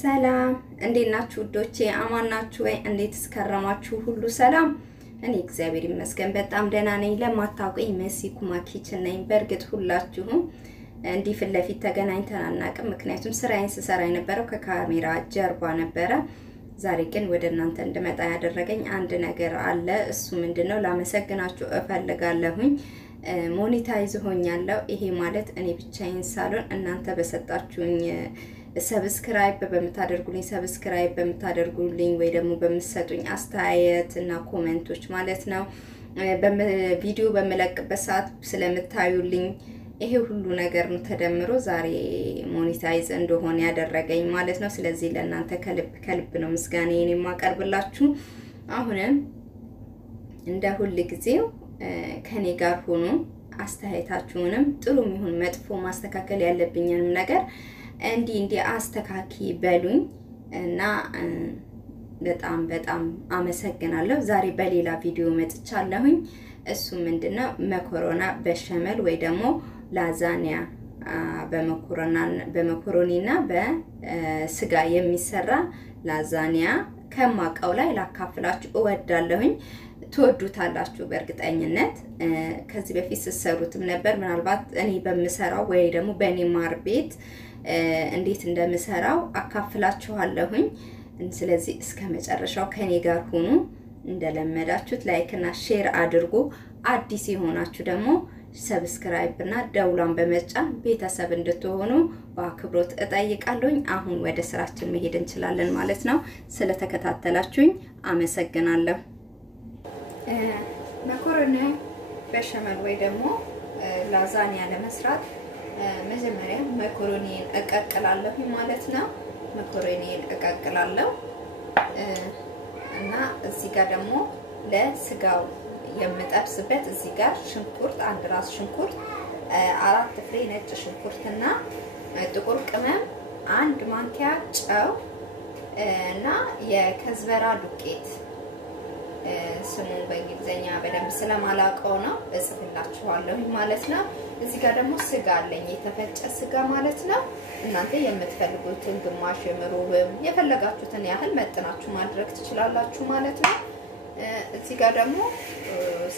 ሰላም እንዴት ናችሁ ዶቼ አማን ናችሁ ወይ እንዴት ስከረማችሁ ሁሉ ሰላም እኔ እግዚአብሔር ይመስገን በጣም ደህና ነኝ ለማታውቁኝ መሲ ኩማ ኪችን ነኝ በርግጥ ሁላችሁም እንዲህ ፍለፊት ተገናኝተን አናውቅም ምክንያቱም ስራዬን ስሰራ የነበረው ከካሜራ ጀርባ ነበረ ዛሬ ግን ወደ እናንተ እንድመጣ ያደረገኝ አንድ ነገር አለ እሱ ምንድነው ላመሰግናችሁ እፈልጋለሁኝ ሞኔታይዝ ሆኛለሁ ይሄ ማለት እኔ ብቻዬን ሳልሆን እናንተ በሰጣችሁኝ ሰብስክራይብ በምታደርጉልኝ ወይ ደግሞ በመሰጡኝ አስተያየት እና ኮሜንቶች ማለት ነው በቪዲዮ በመለቅበት ሰዓት ስለምታዩልኝ ይሄ ሁሉ ነገር ነው ተደምሮ ዛሬ ሞኔታይዝ እንደሆነ ያደረገኝ ማለት ነው ስለዚህ ለእናንተ ከልብ ነው ምስጋናዬን የማቀርብላችሁ አሁንም እንደ ሁሉ ጊዜው ከኔ ጋር ሆኖ አስተያየታችሁንም ጥሩም ይሁን መጥፎ ማስተካከል ያለብኝንም ነገር እንዲ አስተካኪ በሉኝ እና በጣም አመሰግናለሁ ዛሬ በሌላ ቪዲዮ መጥቻለሁኝ እሱ ምንድነው መኮሮና በሸመል ወይ ደግሞ ላዛኒያ በመኮሮኒና በስጋ የሚሰራ ላዛኒያ ከማቀው ላይ ላካፍላችሁ እወዳለሁኝ ተወዱታላችሁ በእርግጠኝነት ከዚህ በፊት ሰሰሩትም ነበር ምናልባት እኔ በመሰራው ወይ ደግሞ በኔ ማር ቤት እንዴት እንደምሰራው አካፍላችኋለሁኝ ስለዚህ እስከ መጨረሻው ከኔ ጋር ሆኑ እንደለመዳችሁት ላይክ እና ሼር አድርጉ አዲስ የሆናችሁ ደግሞ ሰብስክራይብ እና ደውሏን በመጫን ቤተሰብ እንድትሆኑ በአክብሮት እጠይቃለሁኝ አሁን ወደ ስራችን መሄድ እንችላለን ማለት ነው ስለተከታተላችሁኝ አመሰግናለሁ መኮሮኒ በሸመል ወይ ደግሞ ላዛኒያ ለመስራት መጀመሪያ መኮሮኒን እቀቅላለሁ ማለት ነው መኮሮኒን እቀቅላለሁ እና እዚህ ጋር ደግሞ ለስጋው የምጠብስበት እዚህ ጋር ሽንኩርት አንድ ራስ ሽንኩርት አራት ፍሬ ነጭ ሽንኩርትና ጥቁር ቅመም አንድ ማንኪያ ጨው እና የከዝበራ ዱቄት ስሙን በእንግሊዘኛ በደንብ ስለማላውቀው ነው እጽፍላችኋለሁ ማለት ነው እዚህ ጋር ደግሞ ስጋ አለኝ የተፈጨ ስጋ ማለት ነው እናንተ የምትፈልጉትን ግማሽ የምሩብም የፈለጋችሁትን ያህል መጥናችሁ ማድረግ ትችላላችሁ ማለት ነው እዚህ ጋር ደግሞ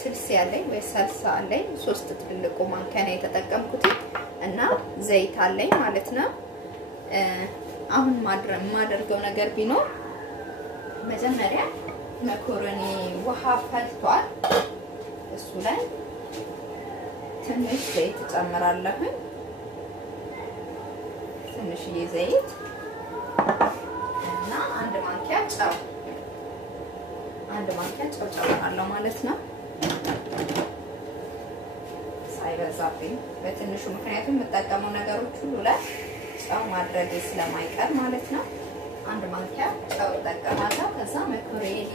ስልስ ያለኝ ወይ ሰልሳ አለኝ 3 ትልልቅ ማንኪያ ነው የተጠቀምኩት እና ዘይት አለኝ ማለት ነው አሁን ማድረገው ነገር ቢኖር መጀመሪያ መኮሮኒ ውሃ ፈልቷል እሱ ላይ ትንሽ ዘይት ጨምራለሁ ትንሽ ዘይት እና አንድ ማንኪያ ጨው ጨምራለሁ ማለት ነው ሳይበዛብኝ በትንሹ ምክንያቱም የምጠቀመው ነገሮች ሁሉ ላይ ጨው ማድረግ ስለማይቀር ማለት ነው አንድ ማንኪያ ጨው ተጠቀማለሁ ከዛ መኮሮኒ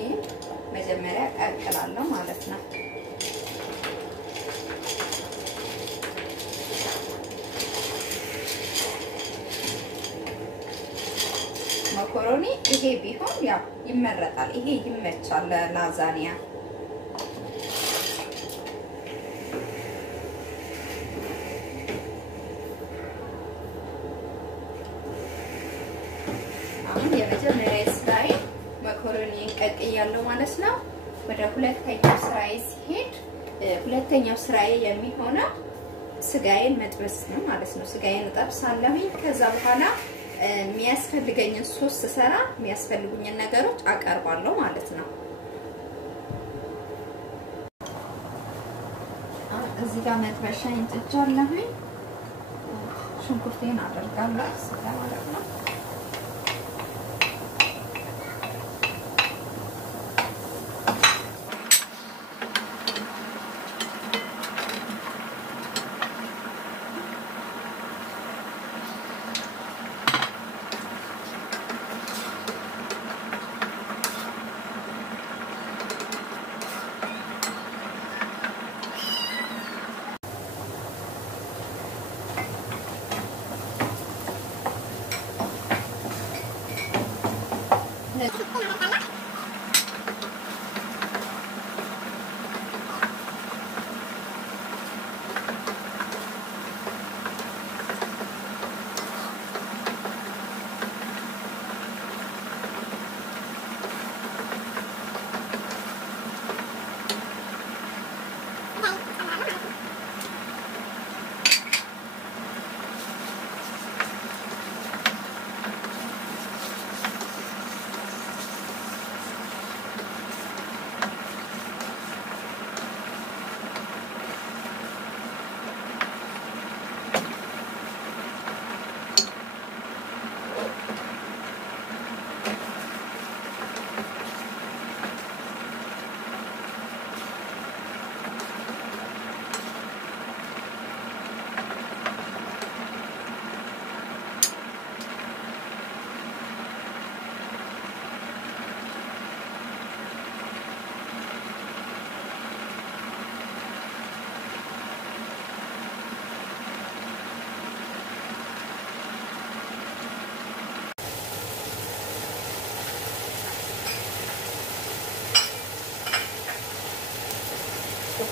መጀመሪያ ቀቅላለሁ ማለት ነው መኮሮኒ ይሄ ቢሆን ያው ይመረጣል ይሄ ይመቻል ለላዛኒያ አሁን የመጀመሪያ ስራዬ መኮሮኒ ቀቅያለሁ ማለት ነው ወደ ሁለተኛው ስራዬ ሲሄድ ሁለተኛው ስራዬ የሚሆነው ስጋዬን መጥበስ ነው ማለት ነው ስጋዬን እጠብሳለሁ ከዛ በኋላ የሚያስፈልገኝን ሶስ ሰራ የሚያስፈልጉኝን ነገሮች አቀርባለሁ ማለት ነው እዚህ ጋር መጥበሻዬን ጥጃለሁ ሽንኩርቴን አደርጋለሁ ስጋ ማለት ነው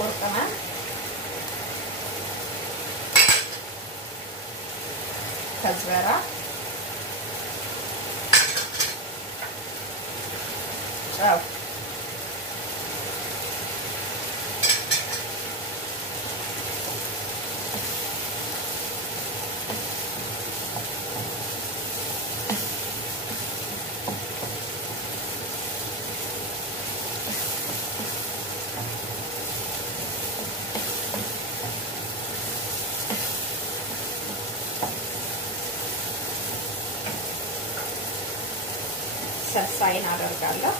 ጥቁር ቅመም ከዝበራ ጨው ሰልሳይን አደርጋለሁ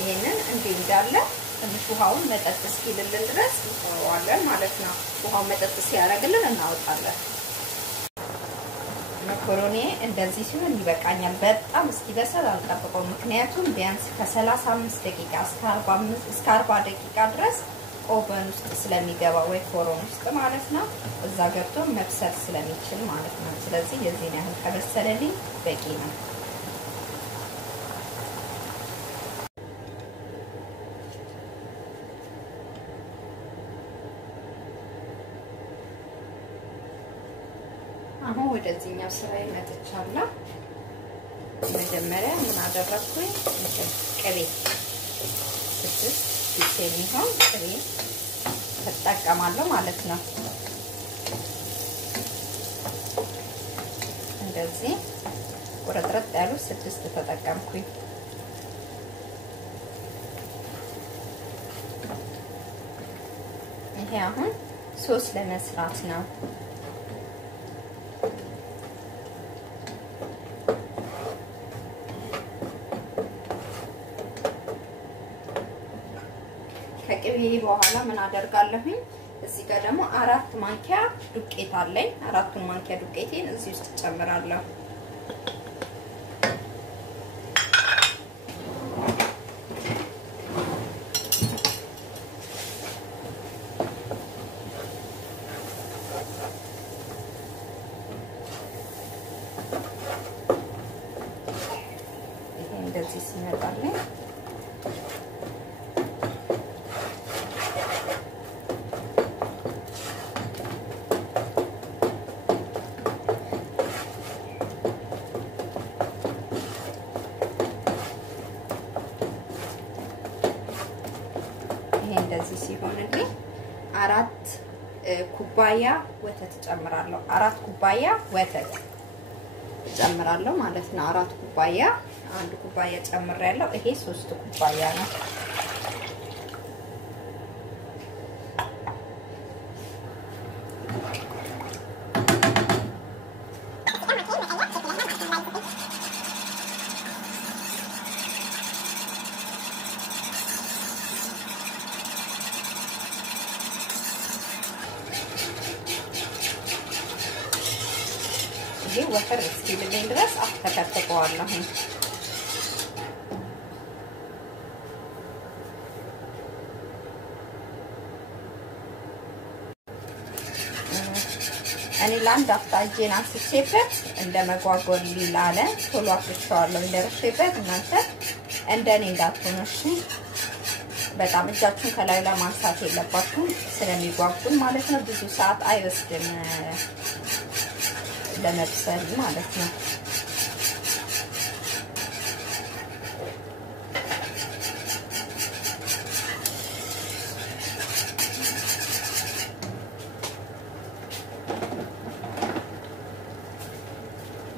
ይሄንን እንዲህ እንዳለ ትንሽ ውሃውን መጠጥ እስኪልልን ድረስ እንተዋለን ማለት ነው። ውሃው መጠጥ ሲያረግልን እናወጣለን። መኮሮኒ እንደዚህ ሲሆን ይበቃኛል። በጣም እስኪበሰል አልጠብቀው፣ ምክንያቱም ቢያንስ ከ35 ደቂቃ እስከ 40 ደቂቃ ድረስ ኦቨን ውስጥ ስለሚገባ ወይ ፎሮን ውስጥ ማለት ነው እዛ ገብቶ መብሰል ስለሚችል ማለት ነው። ስለዚህ የዚህን ያህል ከበሰለልኝ በቂ ነው። አሁን ወደዚህኛው ስራዬ መጥቻለሁ። መጀመሪያ ምን አደረኩኝ? ቅቤ 6 ፒስ የሚሆን ቅቤ ተጠቀማለሁ ማለት ነው። እንደዚህ ቁርጥርጥ ያሉ 6 ተጠቀምኩኝ። ይሄ አሁን ሶስ ለመስራት ነው። ከቅቤ በኋላ ምን አደርጋለሁኝ? እዚህ ጋር ደግሞ 4 ማንኪያ ዱቄት አለኝ። 4 ማንኪያ ዱቄቴን እዚህ ውስጥ ጨምራለሁ። ይሄ እንደዚህ ሲመጣልኝ እንደዚህ ሲሆንልኝ 4 ኩባያ ወተት ጨምራለሁ። 4 ኩባያ ወተት ጨምራለሁ ማለት ነው። 4 ኩባያ 1 ኩባያ ጨምሬያለሁ። ይሄ 3 ኩባያ ነው። ይሄ ወፈር እስኪልልኝ ድረስ አስተካክለዋለሁ። እኔ ለአንድ አፍታ እጄን አንስቼበት እንደ መጓጎል ሊላለ ቶሎ አፍርቼዋለሁ እንደረሽበት። እናንተ እንደኔ እንዳትሆኑ እሺ። በጣም እጃችሁን ከላይ ለማንሳት የለባችሁም ስለሚጓጉል ማለት ነው። ብዙ ሰዓት አይወስድም ለመብሰል ማለት ነው።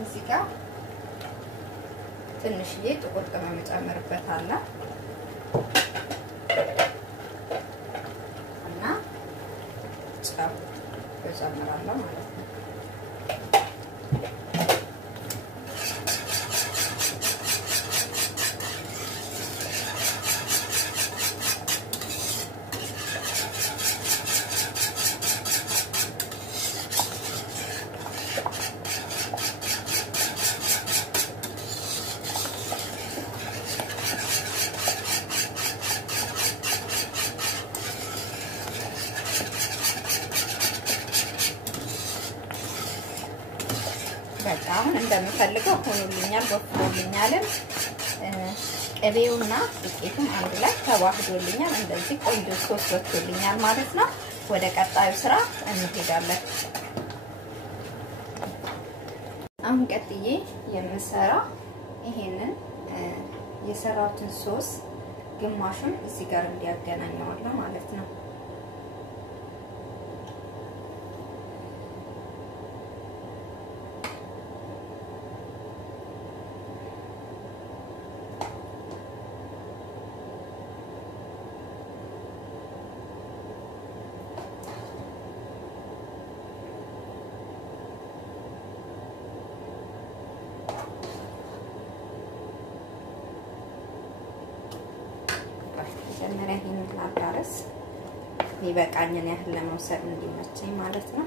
እዚህ ጋር ትንሽዬ ጥቁር ቅመም ጨምርበታለሁ እና ጨው እጨምራለሁ ማለት ነው። አሁን እንደምፈልገው ሆኖልኛል ወፍሮልኛል ቅቤውና ዱቄቱም አንድ ላይ ተዋህዶልኛል እንደዚህ ቆንጆ ሶስ ወጥቶልኛል ማለት ነው ወደ ቀጣዩ ስራ እንሄዳለን አሁን ቀጥዬ የምሰራው ይሄንን የሰራሁትን ሶስ ግማሹን እዚህ ጋር እንዲያገናኘዋለሁ ማለት ነው መጀመሪያ ይሄንን ላዳርስ ይበቃኝን ያህል ለመውሰድ እንዲመቸኝ ማለት ነው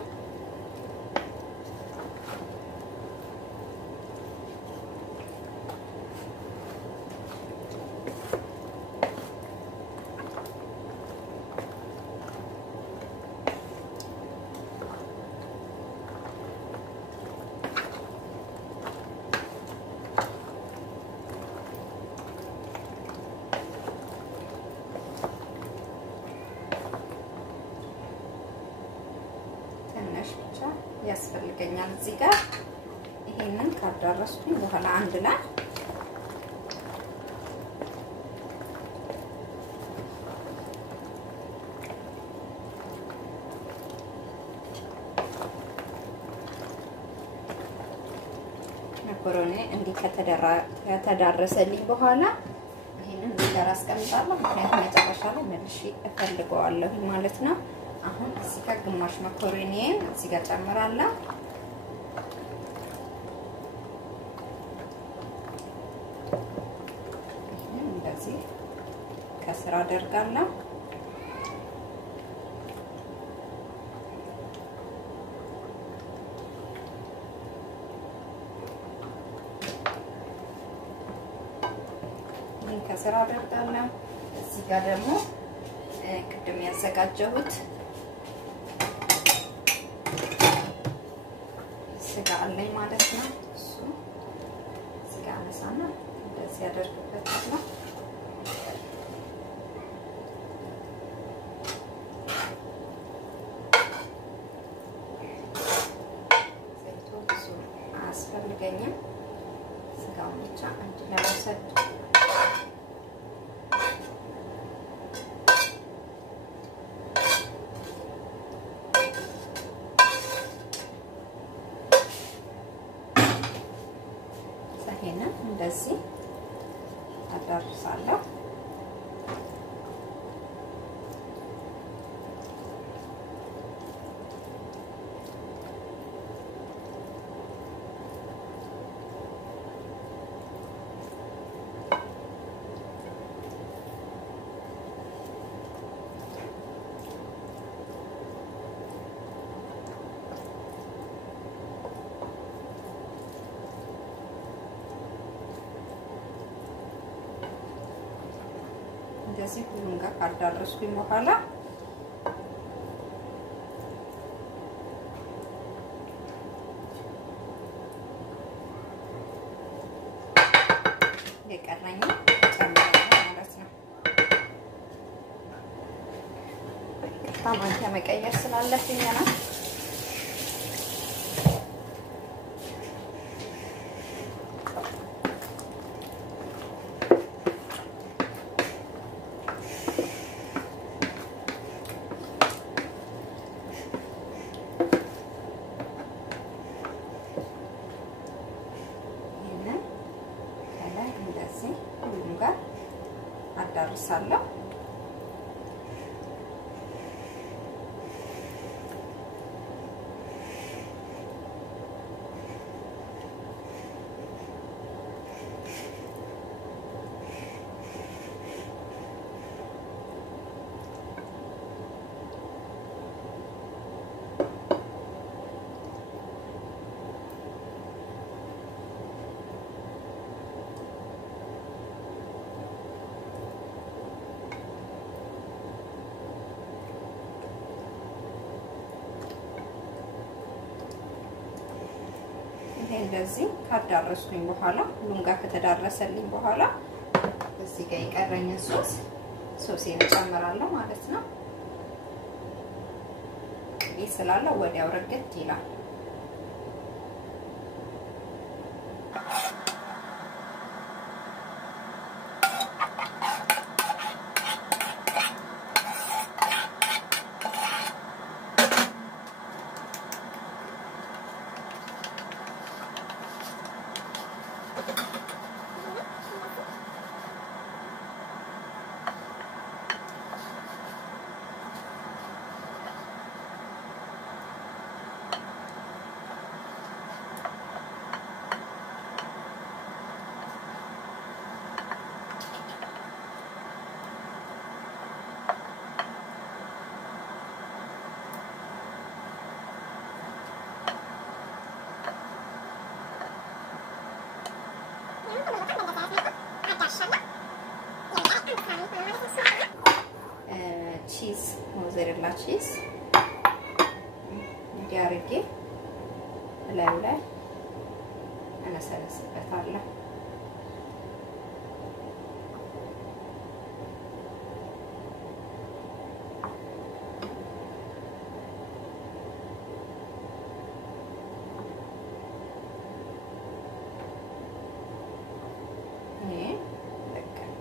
ያስፈልገኛል እዚህ ጋር ይሄንን ካዳረስኩኝ በኋላ አንድ ላይ መኮሮኒ እንዲህ ከተዳረሰልኝ በኋላ ይሄንን እዚህ ጋር አስቀምጣለሁ ምክንያቱም መጨረሻ ላይ መልሼ እፈልገዋለሁ ማለት ነው አሁን እዚህ ጋር ግማሽ መኮሮኒን እዚህ ጋር ጨምራለሁ ይሄን እንደዚህ ከስራ አደርጋለሁ ይሄን ከስራ አደርጋለሁ እዚህ ጋር ደግሞ ቅድም ያዘጋጀሁት ስጋ አለኝ ማለት ነው እሱ ስጋ አነሳና እንደዚህ ያደርግበታለሁ ዘይቱ ብዙ አያስፈልገኝም ስጋውን ብቻ አንድ ላይ ወሰድ እንደዚህ አዳርሳለሁ እንደዚህ ሁሉም ጋር ካዳረስኩኝ በኋላ የቀረኝ ጨምራለሁ ማለት ነው ታማንተ መቀየር ስላለብኝ ነው አዳርሳለሁ እንደዚህ ካዳረስኩኝ በኋላ ሁሉም ጋር ከተዳረሰልኝ በኋላ እዚህ ጋር የቀረኝ ሶሴን እጨምራለሁ ማለት ነው። ይስላል ወዲያው ረገት ይላል። ቺዝ ሞዘሬላ ቺዝ እንዲያርጌ ላይ አነሰነስበታለሁ።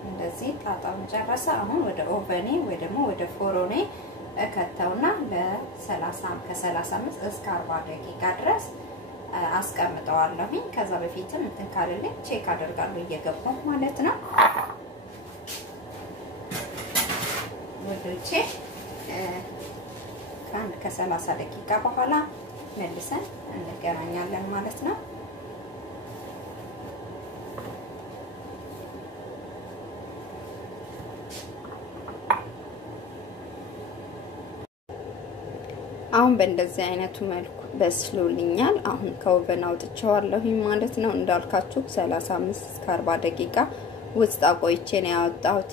እንደዚህ ጣጣውን ጨረሰ። አሁን ወደ ኦቨኔ ወይ ደግሞ ወደ ፎሮኔ ከተውና ከ35 እስከ 40 ደቂቃ ድረስ አስቀምጠዋለሁ። ከዛ በፊትም እንትን ካለልኝ ቼክ አደርጋለሁ እየገባሁ ማለት ነው። ወደቼ ከ30 ደቂቃ በኋላ መልሰን እንገናኛለን ማለት ነው። አሁን በእንደዚህ አይነቱ መልኩ በስሎልኛል። አሁን ከኦቨን አውጥቼዋለሁ ማለት ነው። እንዳልካችሁ 35 እስከ 40 ደቂቃ ውስጥ አቆይቼ ነው ያወጣሁት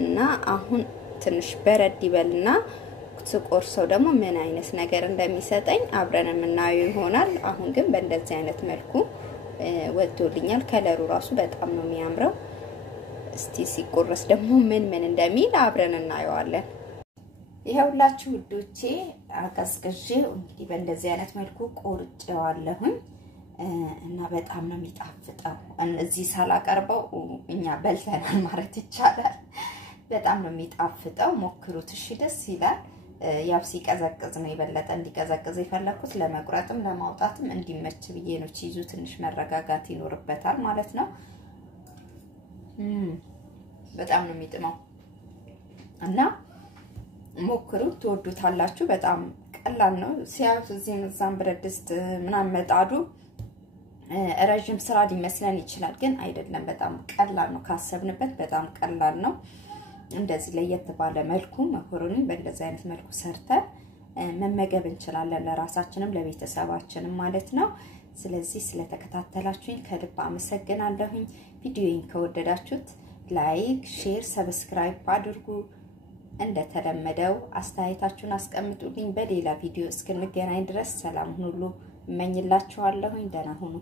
እና አሁን ትንሽ በረድ ይበልና ስቆርሰው ደግሞ ምን አይነት ነገር እንደሚሰጠኝ አብረን የምናየው ይሆናል። አሁን ግን በእንደዚህ አይነት መልኩ ወጥቶልኛል። ከለሩ ራሱ በጣም ነው የሚያምረው። እስቲ ሲቆረስ ደግሞ ምን እንደሚል አብረን እናየዋለን። ይሄውላችሁ ውዶቼ አቀዝቅዤው እንግዲህ በእንደዚህ አይነት መልኩ ቆርጬዋለሁኝ እና በጣም ነው የሚጣፍጠው። እዚህ ሳላቀርበው እኛ በልተናል ማለት ይቻላል። በጣም ነው የሚጣፍጠው። ሞክሩት እሺ፣ ደስ ይላል። ያው ሲቀዘቅዝ ነው የበለጠ እንዲቀዘቅዝ የፈለኩት። ለመቁረጥም ለማውጣትም እንዲመች ብዬ ነው። ቺዙ ትንሽ መረጋጋት ይኖርበታል ማለት ነው። በጣም ነው የሚጥመው እና ሞክሩት፣ ትወዱታላችሁ። በጣም ቀላል ነው። ሲያዩት እዚህም እዛም ብረት ድስት ምናምን መጣዱ ረጅም ስራ ሊመስለን ይችላል፣ ግን አይደለም። በጣም ቀላል ነው። ካሰብንበት በጣም ቀላል ነው። እንደዚህ ለየት ባለ መልኩ መኮሮኒ በእንደዚህ አይነት መልኩ ሰርተን መመገብ እንችላለን፣ ለራሳችንም ለቤተሰባችንም ማለት ነው። ስለዚህ ስለተከታተላችሁኝ ከልብ አመሰግናለሁኝ። ቪዲዮዬን ከወደዳችሁት ላይክ፣ ሼር፣ ሰብስክራይብ አድርጉ። እንደተለመደው አስተያየታችሁን አስቀምጡልኝ። በሌላ ቪዲዮ እስክንገናኝ ድረስ ሰላም ሁሉ እመኝላችኋለሁ። ደህና ሁኑ።